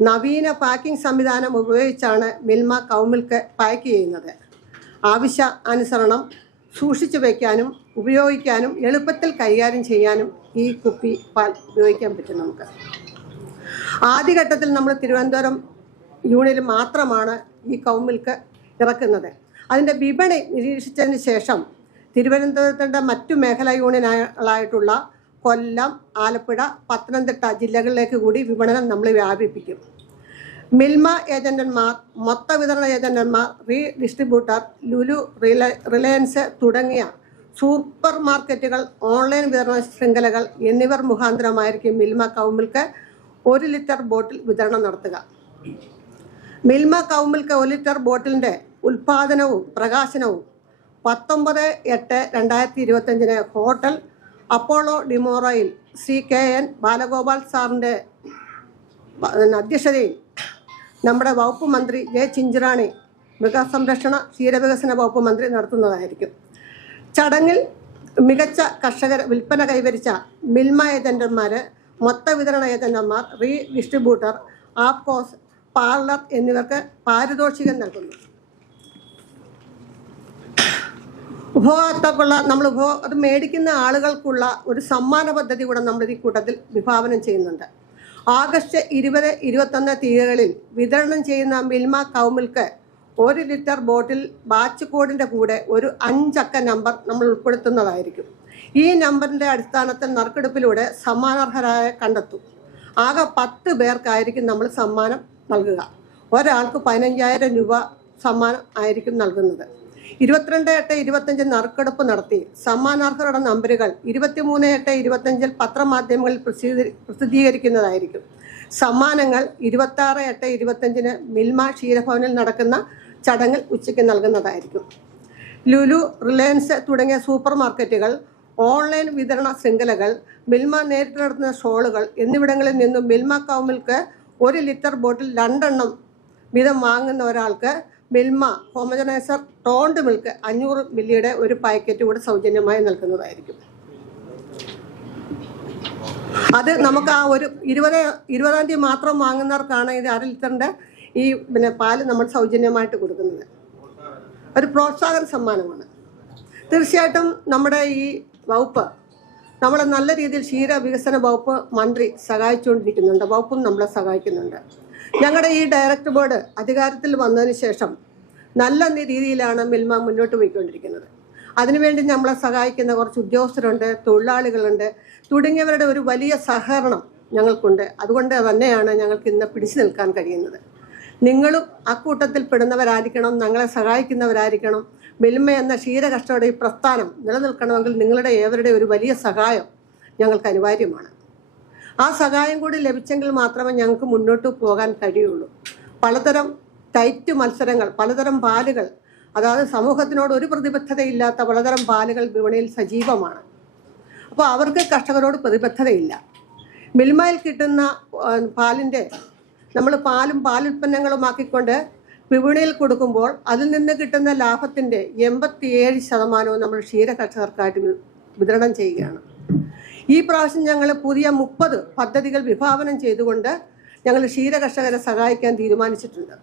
നവീന പാക്കിംഗ് സംവിധാനം ഉപയോഗിച്ചാണ് മിൽമ കൗമിൽക്ക് പാക്ക് ചെയ്യുന്നത്. ആവശ്യ അനുസരണം സൂക്ഷിച്ചു വയ്ക്കാനും ഉപയോഗിക്കാനും എളുപ്പത്തിൽ കൈകാര്യം ചെയ്യാനും ഈ കുപ്പി പാൽ ഉപയോഗിക്കാൻ പറ്റും. നമുക്ക് ആദ്യഘട്ടത്തിൽ നമ്മൾ തിരുവനന്തപുരം യൂണിയനിൽ മാത്രമാണ് ഈ കൗമിൽക്ക് ഇറക്കുന്നത്. അതിൻ്റെ വിപണി നിരീക്ഷിച്ചതിന് ശേഷം തിരുവനന്തപുരത്തിൻ്റെ മറ്റു മേഖലാ യൂണിയനുകളായിട്ടുള്ള കൊല്ലം, ആലപ്പുഴ, പത്തനംതിട്ട ജില്ലകളിലേക്ക് കൂടി വിപണനം നമ്മൾ വ്യാപിപ്പിക്കും. മിൽമ ഏജന്റന്മാർ, മൊത്ത വിതരണ ഏജന്റന്മാർ, ഡിസ്ട്രിബ്യൂട്ടർ, ലുലു, റിലയൻസ് തുടങ്ങിയ സൂപ്പർ മാർക്കറ്റുകൾ, ഓൺലൈൻ വിതരണ ശൃംഖലകൾ എന്നിവർ മുഖാന്തരമായിരിക്കും മിൽമ കൗമിൽക്ക് 1 ലിറ്റർ ബോട്ടിൽ വിതരണം നടത്തുക. മിൽമ കൗമിൽക്ക് 1 ലിറ്റർ ബോട്ടിലിൻ്റെ ഉൽപാദനവും പ്രകാശനവും 19/8/2025 ഹോട്ടൽ അപ്പോളോ ഡിമോറയിൽ ശ്രീ KN ബാലഗോപാൽ സാറിൻ്റെ അധ്യക്ഷതയിൽ നമ്മുടെ വകുപ്പ് മന്ത്രി ജെ ചിഞ്ചിറാണി, മൃഗസംരക്ഷണ ക്ഷീരവികസന വകുപ്പ് മന്ത്രി നടത്തുന്നതായിരിക്കും. ചടങ്ങിൽ മികച്ച കർഷകർ വിൽപ്പന കൈവരിച്ച മിൽമ ഏജന്റന്മാർ, മൊത്ത വിതരണ ഏജന്റന്മാർ, ഡിസ്ട്രിബ്യൂട്ടർ, ആപ്കോസ്, പാർലർ എന്നിവർക്ക് പാരിതോഷികം നൽകുന്നു. ഉപഭോക്താക്കളുള്ള അത് മേടിക്കുന്ന ആളുകൾക്കുള്ള ഒരു സമ്മാന പദ്ധതി കൂടെ നമ്മൾ ഈ കൂട്ടത്തിൽ വിഭാവനം ചെയ്യുന്നുണ്ട്. ഓഗസ്റ്റ് 20, 21 തീയതികളിൽ വിതരണം ചെയ്യുന്ന മിൽമ കൗമിൽക്ക് 1 ലിറ്റർ ബോട്ടിൽ ബാച്ച് കോഡിൻ്റെ കൂടെ ഒരു 5 അക്ക നമ്പർ നമ്മൾ ഉൾപ്പെടുത്തുന്നതായിരിക്കും. ഈ നമ്പറിൻ്റെ അടിസ്ഥാനത്തിൽ നറുക്കെടുപ്പിലൂടെ സമ്മാനാർഹരായ കണ്ടെത്തും. ആകെ 10 പേർക്കായിരിക്കും നമ്മൾ സമ്മാനം നൽകുക. ഒരാൾക്ക് 15,000 രൂപ സമ്മാനം ആയിരിക്കും നൽകുന്നത്. 22/8/25 നറുക്കെടുപ്പ് നടത്തി സമ്മാനാർഹരുടെ നമ്പറുകൾ 23/8/25 പത്രമാധ്യമങ്ങളിൽ പ്രസിദ്ധീകരിക്കുന്നതായിരിക്കും. സമ്മാനങ്ങൾ 26/8/25 മിൽമ ക്ഷീരഭവനിൽ നടക്കുന്ന ചടങ്ങിൽ ഉച്ചയ്ക്ക് നൽകുന്നതായിരിക്കും. ലുലു, റിലയൻസ് തുടങ്ങിയ സൂപ്പർ മാർക്കറ്റുകൾ, ഓൺലൈൻ വിതരണ ശൃംഖലകൾ, മിൽമ നേരിട്ട് നടത്തുന്ന സ്റ്റോളുകൾ എന്നിവിടങ്ങളിൽ നിന്നും മിൽമ കൗമിൽക്ക് 1 ലിറ്റർ ബോട്ടിൽ 2 എണ്ണം വീതം വാങ്ങുന്ന ഒരാൾക്ക് മിൽമ ഹോമജനൈസർ ടോണ്ട് മിൽക്ക് 500 മില്ലിയുടെ ഒരു പാക്കറ്റ് കൂടെ സൗജന്യമായി നൽകുന്നതായിരിക്കും. അത് നമുക്ക് ആ ഒരു 20-ാം തീയതി മാത്രം വാങ്ങുന്നവർക്കാണ് ഇത് 1/2 ലിറ്ററിൻ്റെ ഈ പാല് നമ്മൾ സൗജന്യമായിട്ട് കൊടുക്കുന്നത്. ഒരു പ്രോത്സാഹന സമ്മാനമാണ്. തീർച്ചയായിട്ടും നമ്മുടെ ഈ വകുപ്പ് നമ്മളെ നല്ല രീതിയിൽ ക്ഷീര വികസന വകുപ്പ് മന്ത്രി സഹായിച്ചുകൊണ്ടിരിക്കുന്നുണ്ട്. വകുപ്പും നമ്മളെ സഹായിക്കുന്നുണ്ട്. ഞങ്ങളുടെ ഈ ഡയറക്ടർ ബോർഡ് അധികാരത്തിൽ വന്നതിന് ശേഷം നല്ല രീതിയിലാണ് മിൽമ മുന്നോട്ട് പോയിക്കൊണ്ടിരിക്കുന്നത്. അതിനുവേണ്ടി നമ്മളെ സഹായിക്കുന്ന കുറച്ച് ഉദ്യോഗസ്ഥരുണ്ട്, തൊഴിലാളികളുണ്ട്, തുടങ്ങിയവരുടെ ഒരു വലിയ സഹകരണം ഞങ്ങൾക്കുണ്ട്. അതുകൊണ്ട് തന്നെയാണ് ഞങ്ങൾക്ക് ഇന്ന് പിടിച്ചു നിൽക്കാൻ കഴിയുന്നത്. നിങ്ങളും അക്കൂട്ടത്തിൽ പെടുന്നവരായിരിക്കണം, ഞങ്ങളെ സഹായിക്കുന്നവരായിരിക്കണം. മിൽമ എന്ന ക്ഷീരകർഷകരുടെ ഈ പ്രസ്ഥാനം നിലനിൽക്കണമെങ്കിൽ നിങ്ങളുടെ ഏവരുടെ ഒരു വലിയ സഹായം ഞങ്ങൾക്ക് അനിവാര്യമാണ്. ആ സഹായം കൂടി ലഭിച്ചെങ്കിൽ മാത്രമേ ഞങ്ങൾക്ക് മുന്നോട്ട് പോകാൻ കഴിയുള്ളൂ. പലതരം ടൈറ്റ് മത്സരങ്ങൾ, പലതരം പാലുകൾ, അതായത് സമൂഹത്തിനോട് ഒരു പ്രതിബദ്ധതയില്ലാത്ത പലതരം പാലുകൾ വിപണിയിൽ സജീവമാണ്. അപ്പോൾ അവർക്ക് കർഷകരോട് പ്രതിബദ്ധതയില്ല. മിൽമയിൽ കിട്ടുന്ന പാലിൻ്റെ നമ്മൾ പാലും പാലുൽപ്പന്നങ്ങളുമാക്കിക്കൊണ്ട് വിപണിയിൽ കൊടുക്കുമ്പോൾ അതിൽ നിന്ന് കിട്ടുന്ന ലാഭത്തിൻ്റെ 87% നമ്മൾ ക്ഷീര കർഷകർക്കായിട്ട് വിതരണം ചെയ്യുകയാണ്. ഈ പ്രാവശ്യം ഞങ്ങൾ പുതിയ 30 പദ്ധതികൾ വിഭാവനം ചെയ്തുകൊണ്ട് ഞങ്ങൾ ക്ഷീര കർഷകരെ സഹായിക്കാൻ തീരുമാനിച്ചിട്ടുണ്ട്.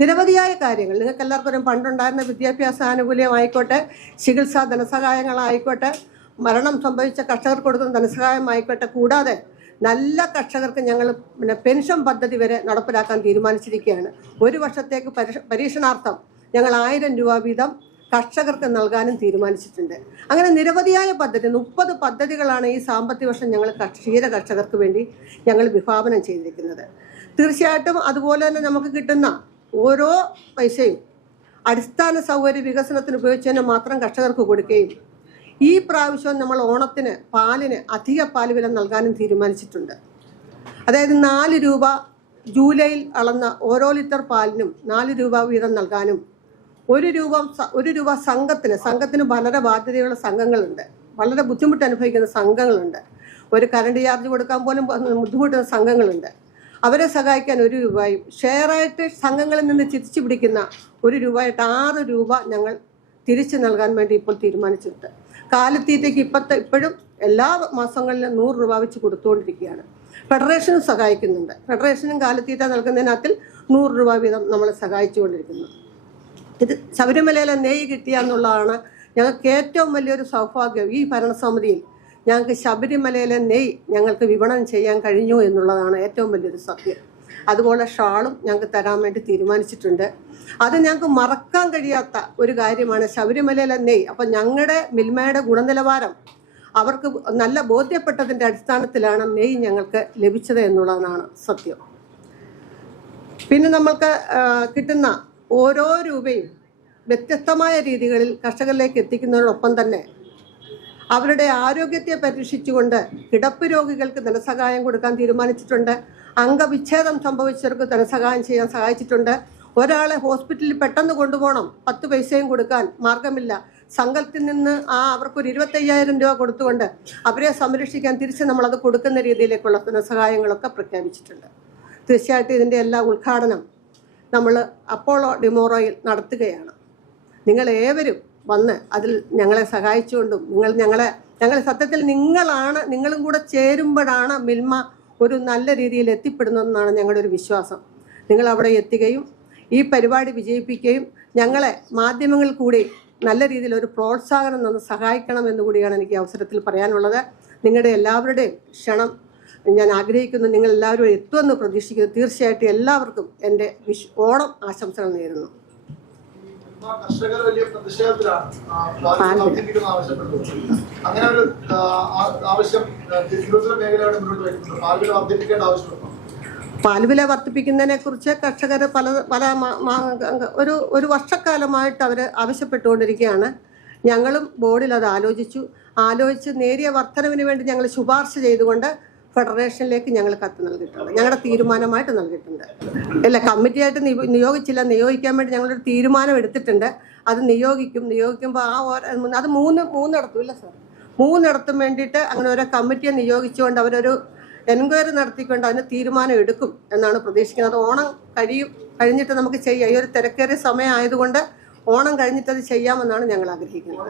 നിരവധിയായ കാര്യങ്ങൾ നിങ്ങൾക്ക് എല്ലാവർക്കും പണ്ടുണ്ടായിരുന്ന വിദ്യാഭ്യാസ ആനുകൂല്യമായിക്കോട്ടെ, ചികിത്സാ ധനസഹായങ്ങളായിക്കോട്ടെ, മരണം സംഭവിച്ച കർഷകർക്ക് കൊടുക്കുന്ന ധനസഹായമായിക്കോട്ടെ, കൂടാതെ നല്ല കർഷകർക്ക് ഞങ്ങൾ പെൻഷൻ പദ്ധതി വരെ നടപ്പിലാക്കാൻ തീരുമാനിച്ചിരിക്കുകയാണ്. 1 വർഷത്തേക്ക് പരീക്ഷണാർത്ഥം ഞങ്ങൾ 1000 രൂപ വീതം കർഷകർക്ക് നൽകാനും തീരുമാനിച്ചിട്ടുണ്ട്. അങ്ങനെ നിരവധിയായ പദ്ധതി 30 പദ്ധതികളാണ് ഈ സാമ്പത്തിക വർഷം ഞങ്ങൾ ക്ഷീര കർഷകർക്ക് വേണ്ടി ഞങ്ങൾ വിഭാവനം ചെയ്തിരിക്കുന്നത്. തീർച്ചയായിട്ടും അതുപോലെ തന്നെ നമുക്ക് കിട്ടുന്ന ഓരോ പൈസയും അടിസ്ഥാന സൗകര്യ വികസനത്തിന് ഉപയോഗിച്ചതിന് മാത്രം കർഷകർക്ക് കൊടുക്കുകയും ഈ പ്രാവശ്യം നമ്മൾ ഓണത്തിന് പാലിന് അധിക പാൽ വില നൽകാനും തീരുമാനിച്ചിട്ടുണ്ട്. അതായത് 4 രൂപ ജൂലൈയിൽ അളന്ന ഓരോ ലിറ്റർ പാലിനും 4 രൂപ വീതം നൽകാനും 1 രൂപ സംഘത്തിന് വളരെ ബാധ്യതയുള്ള സംഘങ്ങളുണ്ട്, വളരെ ബുദ്ധിമുട്ട് അനുഭവിക്കുന്ന സംഘങ്ങളുണ്ട്, ഒരു കറണ്ട് ചാർജ് കൊടുക്കാൻ പോലും ബുദ്ധിമുട്ടുന്ന സംഘങ്ങളുണ്ട്. അവരെ സഹായിക്കാൻ 1 രൂപയും ഷെയറായിട്ട് സംഘങ്ങളിൽ നിന്ന് തിരിച്ചു പിടിക്കുന്ന 1 രൂപയായിട്ട് 6 രൂപ ഞങ്ങൾ തിരിച്ചു നൽകാൻ വേണ്ടി ഇപ്പോൾ തീരുമാനിച്ചിട്ടുണ്ട്. കാലിത്തീറ്റയ്ക്ക് ഇപ്പോഴും എല്ലാ മാസങ്ങളിലും 100 രൂപ വെച്ച് കൊടുത്തുകൊണ്ടിരിക്കുകയാണ്. ഫെഡറേഷനും സഹായിക്കുന്നുണ്ട്. ഫെഡറേഷനും കാലിത്തീറ്റ നൽകുന്നതിനകത്തിൽ 100 രൂപ വീതം നമ്മളെ സഹായിച്ചുകൊണ്ടിരിക്കുന്നു. ഇത് ശബരിമലയിലെ നെയ്യ് കിട്ടുക എന്നുള്ളതാണ് ഞങ്ങൾക്ക് ഏറ്റവും വലിയൊരു സൗഭാഗ്യം. ഈ ഭരണസമിതിയിൽ ഞങ്ങൾക്ക് ശബരിമലയിലെ നെയ്യ് ഞങ്ങൾക്ക് വിപണനം ചെയ്യാൻ കഴിഞ്ഞു എന്നുള്ളതാണ് ഏറ്റവും വലിയൊരു സത്യം. അതുപോലെ ഷാളും ഞങ്ങൾക്ക് തരാൻ വേണ്ടി തീരുമാനിച്ചിട്ടുണ്ട്. അത് ഞങ്ങൾക്ക് മറക്കാൻ കഴിയാത്ത ഒരു കാര്യമാണ് ശബരിമലയിലെ നെയ്യ്. അപ്പം ഞങ്ങളുടെ മിൽമയുടെ ഗുണനിലവാരം അവർക്ക് നല്ല ബോധ്യപ്പെട്ടതിൻ്റെ അടിസ്ഥാനത്തിലാണ് നെയ്യ് ഞങ്ങൾക്ക് ലഭിച്ചത് എന്നുള്ളതാണ് സത്യം. പിന്നെ നമ്മൾക്ക് കിട്ടുന്ന ഓരോ രൂപയും വ്യത്യസ്തമായ രീതികളിൽ കർഷകരിലേക്ക് എത്തിക്കുന്നതിനൊപ്പം തന്നെ അവരുടെ ആരോഗ്യത്തെ പരീക്ഷിച്ചുകൊണ്ട് കിടപ്പ് രോഗികൾക്ക് ധനസഹായം കൊടുക്കാൻ തീരുമാനിച്ചിട്ടുണ്ട്. അംഗവിച്ഛേദം സംഭവിച്ചവർക്ക് ധനസഹായം ചെയ്യാൻ സഹായിച്ചിട്ടുണ്ട്. ഒരാളെ ഹോസ്പിറ്റലിൽ പെട്ടെന്ന് കൊണ്ടുപോകണം, 10 പൈസയും കൊടുക്കാൻ മാർഗമില്ല. സംഘത്തിൽ നിന്ന് അവർക്കൊരു 25,000 രൂപ കൊടുത്തുകൊണ്ട് അവരെ സംരക്ഷിക്കാൻ തിരിച്ച് നമ്മളത് കൊടുക്കുന്ന രീതിയിലേക്കുള്ള ധനസഹായങ്ങളൊക്കെ പ്രഖ്യാപിച്ചിട്ടുണ്ട്. തീർച്ചയായിട്ടും ഇതിൻ്റെ എല്ലാ ഉദ്ഘാടനം നമ്മൾ അപ്പോളോ ഡിമോറോയിൽ നടത്തുകയാണ്. നിങ്ങളേവരും വന്ന് അതിൽ ഞങ്ങളെ സഹായിച്ചുകൊണ്ടും ഞങ്ങളെ സത്യത്തിൽ നിങ്ങളും കൂടെ ചേരുമ്പോഴാണ് മിൽമ ഒരു നല്ല രീതിയിൽ എത്തിപ്പെടുന്നതെന്നാണ് ഞങ്ങളുടെ ഒരു വിശ്വാസം. നിങ്ങൾ അവിടെ എത്തുകയും ഈ പരിപാടി വിജയിപ്പിക്കുകയും ഞങ്ങളെ മാധ്യമങ്ങൾ കൂടി നല്ല രീതിയിൽ ഒരു പ്രോത്സാഹനം തന്ന് സഹായിക്കണമെന്ന് കൂടിയാണ് എനിക്ക് അവസരത്തിൽ പറയാനുള്ളത്. നിങ്ങളുടെ എല്ലാവരുടെയും ക്ഷണം ഞാൻ ആഗ്രഹിക്കുന്നു. നിങ്ങൾ എല്ലാവരും എത്തുമെന്ന് പ്രതീക്ഷിക്കുന്നു. തീർച്ചയായിട്ടും എല്ലാവർക്കും എൻ്റെ ഓണം ആശംസകൾ നേരുന്നു. കർഷകർ വലിയ പ്രതിഷേധത്തിലാണ് അങ്ങനെ ഒരു ആവശ്യം തിരുവനന്തപുരം മേഖലയോട് മുന്നോട്ട് വയ്ക്കുന്നുണ്ട്. പാൽവില വർദ്ധിപ്പിക്കേണ്ട ആവശ്യമുണ്ടോ? പാൽവില വർദ്ധിപ്പിക്കുന്നതിനെ കുറിച്ച് കർഷകർ ഒരു വർഷക്കാലമായിട്ട് അവർ ആവശ്യപ്പെട്ടുകൊണ്ടിരിക്കുകയാണ്. ഞങ്ങളും ബോർഡിൽ അത് ആലോചിച്ച് നേരിയ വർധനവിന് വേണ്ടി ഞങ്ങൾ ശുപാർശ ചെയ്തുകൊണ്ട് ഫെഡറേഷനിലേക്ക് ഞങ്ങൾ കത്ത് നൽകിയിട്ടുണ്ട്. ഞങ്ങളുടെ തീരുമാനമായിട്ട് നൽകിയിട്ടുണ്ട്. അല്ല, കമ്മിറ്റിയായിട്ട് നിയോഗിക്കാൻ വേണ്ടി ഞങ്ങളൊരു തീരുമാനം എടുത്തിട്ടുണ്ട്. അത് നിയോഗിക്കുമ്പോൾ അത് മൂന്നിടത്തും ഇല്ല സാർ, 3ഇടത്തും വേണ്ടിയിട്ട് അങ്ങനെ ഓരോ കമ്മിറ്റിയെ നിയോഗിച്ചുകൊണ്ട് അവരൊരു എൻക്വയറി നടത്തിക്കൊണ്ട് അതിന് തീരുമാനം എടുക്കും എന്നാണ് പ്രതീക്ഷിക്കുന്നത്. ഓണം കഴിഞ്ഞിട്ട് നമുക്ക് ചെയ്യാം. ഈ ഒരു തിരക്കേറിയ സമയം ആയതുകൊണ്ട് ഓണം കഴിഞ്ഞിട്ട് അത് ചെയ്യാമെന്നാണ് ഞങ്ങൾ ആഗ്രഹിക്കുന്നത്.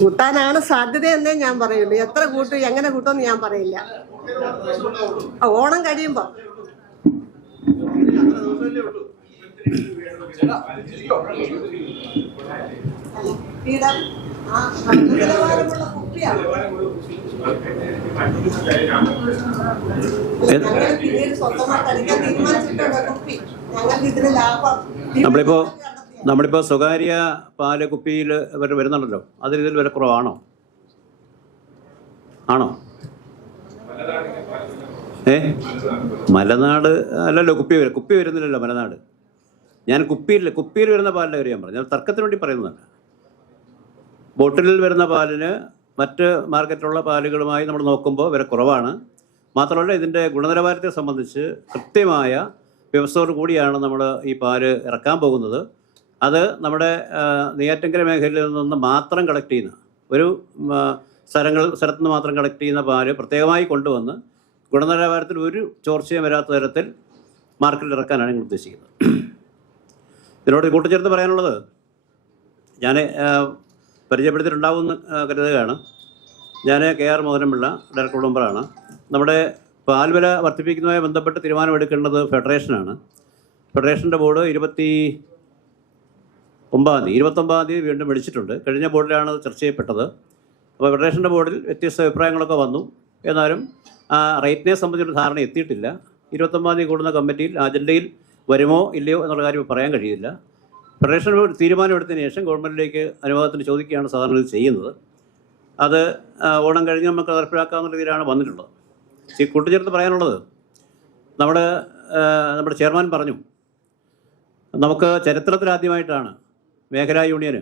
കൂട്ടാനാണ് സാധ്യതയെന്നേ ഞാൻ പറയുള്ളൂ. എത്ര കൂട്ടും എങ്ങനെ കൂട്ടുമെന്ന് ഞാൻ പറയില്ല. ഓണം കഴിയുമ്പോൾ നമ്മളിപ്പോ സ്വകാര്യ പാല് കുപ്പിയിൽ വരുന്നുണ്ടല്ലോ, അതിൽ ഇതിൽ വില കുറവാണോ? മലനാട് അല്ലല്ലോ കുപ്പി വരുന്നില്ലല്ലോ മലനാട്. ഞാൻ കുപ്പിയിൽ വരുന്ന പാലിൻ്റെ കാര്യം ഞാൻ പറഞ്ഞു. ഞാൻ തർക്കത്തിന് വേണ്ടി പറയുന്നതല്ല. ബോട്ടിലിൽ വരുന്ന പാലിന് മറ്റ് മാർക്കറ്റിലുള്ള പാലുകളുമായി നമ്മൾ നോക്കുമ്പോൾ വില കുറവാണ്. മാത്രമല്ല, ഇതിൻ്റെ ഗുണനിലവാരത്തെ സംബന്ധിച്ച് കൃത്യമായ വ്യവസ്ഥയോട് കൂടിയാണ് നമ്മൾ ഈ പാല് ഇറക്കാൻ പോകുന്നത്. അത് നമ്മുടെ നെയ്യാറ്റിൻകര മേഖലയിൽ നിന്ന് മാത്രം കളക്ട് ചെയ്യുന്ന ഒരു സ്ഥലത്ത് നിന്ന് മാത്രം കളക്ട് ചെയ്യുന്ന പാല് പ്രത്യേകമായി കൊണ്ടുവന്ന് ഗുണനിലവാരത്തിൽ ഒരു ചോർച്ചയും വരാത്ത തരത്തിൽ മാർക്കറ്റിൽ ഇറക്കാനാണ് ഞങ്ങൾ ഉദ്ദേശിക്കുന്നത്. ഇതിനോട് കൂട്ടിച്ചേർത്ത് പറയാനുള്ളത്, ഞാൻ പരിചയപ്പെടുത്തിയിട്ടുണ്ടാവുമെന്ന് കരുതുകയാണ്. ഞാൻ KR മോഹനപിള്ള, ഡയറക്ടർ മെമ്പറാണ്. നമ്മുടെ പാൽവില വർദ്ധിപ്പിക്കുന്നതുമായി ബന്ധപ്പെട്ട് തീരുമാനമെടുക്കേണ്ടത് ഫെഡറേഷനാണ്. ഫെഡറേഷൻ്റെ ബോർഡ് 29-ാം തീയതി വീണ്ടും വിളിച്ചിട്ടുണ്ട്. കഴിഞ്ഞ ബോർഡിലാണ് ചർച്ച ചെയ്യപ്പെട്ടത്. അപ്പോൾ ഫെഡറേഷൻ്റെ ബോർഡിൽ വ്യത്യസ്ത അഭിപ്രായങ്ങളൊക്കെ വന്നു. എന്നാലും റേറ്റിനെ സംബന്ധിച്ചൊരു ധാരണ എത്തിയിട്ടില്ല. 29-ാം തീയതി കൂടുന്ന കമ്മിറ്റിയിൽ അജണ്ടയിൽ വരുമോ ഇല്ലയോ എന്നുള്ള കാര്യം പറയാൻ കഴിയില്ല. ഫെഡറേഷൻ തീരുമാനമെടുത്തതിന് ശേഷം ഗവൺമെൻറ്റിലേക്ക് അനുവാദത്തിന് ചോദിക്കുകയാണ് സാധാരണ ഇത് ചെയ്യുന്നത്. അത് ഓണം കഴിഞ്ഞ് നമുക്ക് നടപ്പിലാക്കാവുന്ന രീതിയിലാണ് വന്നിട്ടുള്ളത്. കൂട്ടിച്ചേർത്ത് പറയാനുള്ളത്, നമ്മുടെ ചെയർമാൻ പറഞ്ഞു, നമുക്ക് ചരിത്രത്തിലാദ്യമായിട്ടാണ് മേഖലാ യൂണിയന്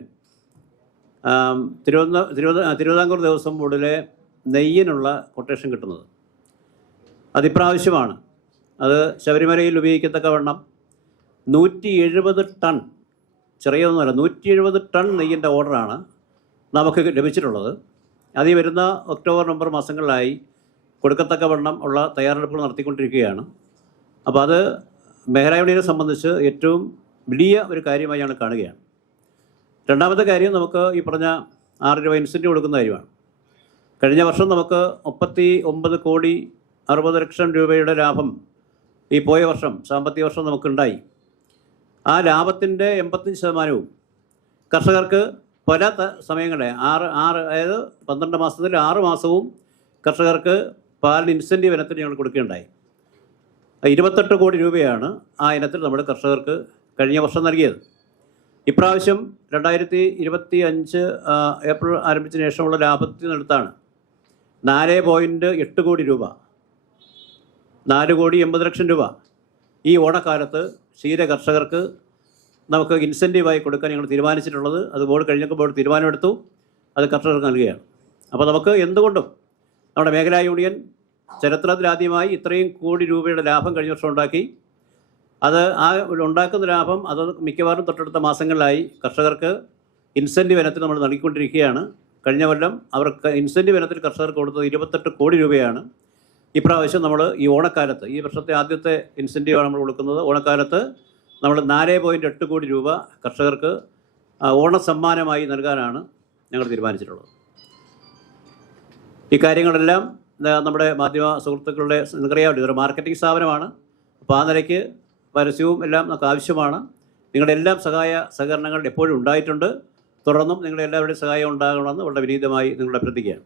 തിരുവിതാംകൂർ ദേവസ്വം ബോർഡിലെ നെയ്യിനുള്ള കൊട്ടേഷൻ കിട്ടുന്നത്. അതിപ്രാവശ്യമാണ്. അത് ശബരിമലയിൽ ഉപയോഗിക്കത്തക്കവണ്ണം 170 ടൺ, ചെറിയൊന്നുമല്ല, 170 ടൺ നെയ്യിൻ്റെ ഓർഡറാണ് നമുക്ക് ലഭിച്ചിട്ടുള്ളത്. അത് ഈ വരുന്ന ഒക്ടോബർ നവംബർ മാസങ്ങളിലായി കൊടുക്കത്തക്കവണ്ണം ഉള്ള തയ്യാറെടുപ്പുകൾ നടത്തിക്കൊണ്ടിരിക്കുകയാണ്. അപ്പോൾ അത് മേഖലാ യൂണിയനെ സംബന്ധിച്ച് ഏറ്റവും വലിയ ഒരു കാര്യമായി ഞങ്ങൾ കാണുകയാണ്. രണ്ടാമത്തെ കാര്യം, നമുക്ക് ഈ പറഞ്ഞ 6 രൂപ ഇൻസെൻറ്റീവ് കൊടുക്കുന്ന കാര്യമാണ്. കഴിഞ്ഞ വർഷം നമുക്ക് 39,60,00,000 രൂപയുടെ ലാഭം ഈ പോയ വർഷം സാമ്പത്തിക വർഷം നമുക്കുണ്ടായി. ആ ലാഭത്തിൻ്റെ 85% കർഷകർക്ക് പല സമയങ്ങളെ അതായത് 12 മാസത്തിൽ 6 മാസവും കർഷകർക്ക് പാലിന് ഇൻസെൻറ്റീവ് ഇനത്തിൽ ഞങ്ങൾ കൊടുക്കുകയുണ്ടായി. 28 കോടി രൂപയാണ് ആ ഇനത്തിൽ നമ്മൾ കർഷകർക്ക് കഴിഞ്ഞ വർഷം നൽകിയത്. ഇപ്രാവശ്യം 2025 ഏപ്രിൽ ആരംഭിച്ചതിന് ശേഷമുള്ള ലാഭത്തിനടുത്താണ് 4.8 കോടി രൂപ, 4,80,00,000 രൂപ ഈ ഓണക്കാലത്ത് ക്ഷീര കർഷകർക്ക് നമുക്ക് ഇൻസെൻറ്റീവായി കൊടുക്കാൻ ഞങ്ങൾ തീരുമാനിച്ചിട്ടുള്ളത്. അത് ബോർഡ് കഴിഞ്ഞപ്പോൾ ബോർഡ് തീരുമാനമെടുത്തു, അത് കർഷകർക്ക് നൽകുകയാണ്. അപ്പോൾ നമുക്ക് എന്തുകൊണ്ടും നമ്മുടെ മേഖലാ യൂണിയൻ ചരിത്രത്തിലാദ്യമായി ഇത്രയും കോടി രൂപയുടെ ലാഭം കഴിഞ്ഞ വർഷം ഉണ്ടാക്കി. അത് ആ ഉണ്ടാക്കുന്ന ലാഭം അത് മിക്കവാറും തൊട്ടടുത്ത മാസങ്ങളിലായി കർഷകർക്ക് ഇൻസെൻറ്റീവ് ഇനത്തിൽ നമ്മൾ നൽകിക്കൊണ്ടിരിക്കുകയാണ്. കഴിഞ്ഞ കൊല്ലം അവർക്ക് ഇൻസെൻറ്റീവ് ഇനത്തിൽ കർഷകർക്ക് കൊടുത്തത് 28 കോടി രൂപയാണ്. ഇപ്രാവശ്യം നമ്മൾ ഈ ഓണക്കാലത്ത്, ഈ വർഷത്തെ ആദ്യത്തെ ഇൻസെൻറ്റീവാണ് നമ്മൾ കൊടുക്കുന്നത്. ഓണക്കാലത്ത് നമ്മൾ 4.8 കോടി രൂപ കർഷകർക്ക് ഓണസമ്മാനമായി നൽകാനാണ് ഞങ്ങൾ തീരുമാനിച്ചിട്ടുള്ളത്. ഈ കാര്യങ്ങളെല്ലാം നമ്മുടെ മാധ്യമ സുഹൃത്തുക്കളുടെ നിങ്ങൾക്കറിയാമല്ലോ, ഇതൊരു മാർക്കറ്റിംഗ് സ്ഥാപനമാണ്. അപ്പോൾ ആ നിലയ്ക്ക് പരസ്യവും എല്ലാം നമുക്ക് ആവശ്യമാണ്. നിങ്ങളുടെ എല്ലാം സഹകരണങ്ങൾ എപ്പോഴും ഉണ്ടായിട്ടുണ്ട്. തുടർന്നും നിങ്ങളുടെ എല്ലാവരുടെയും സഹായം ഉണ്ടാകണമെന്ന് വളരെ വിനീതമായി നിങ്ങളുടെ അഭ്യർത്ഥിക്കുകയാണ്.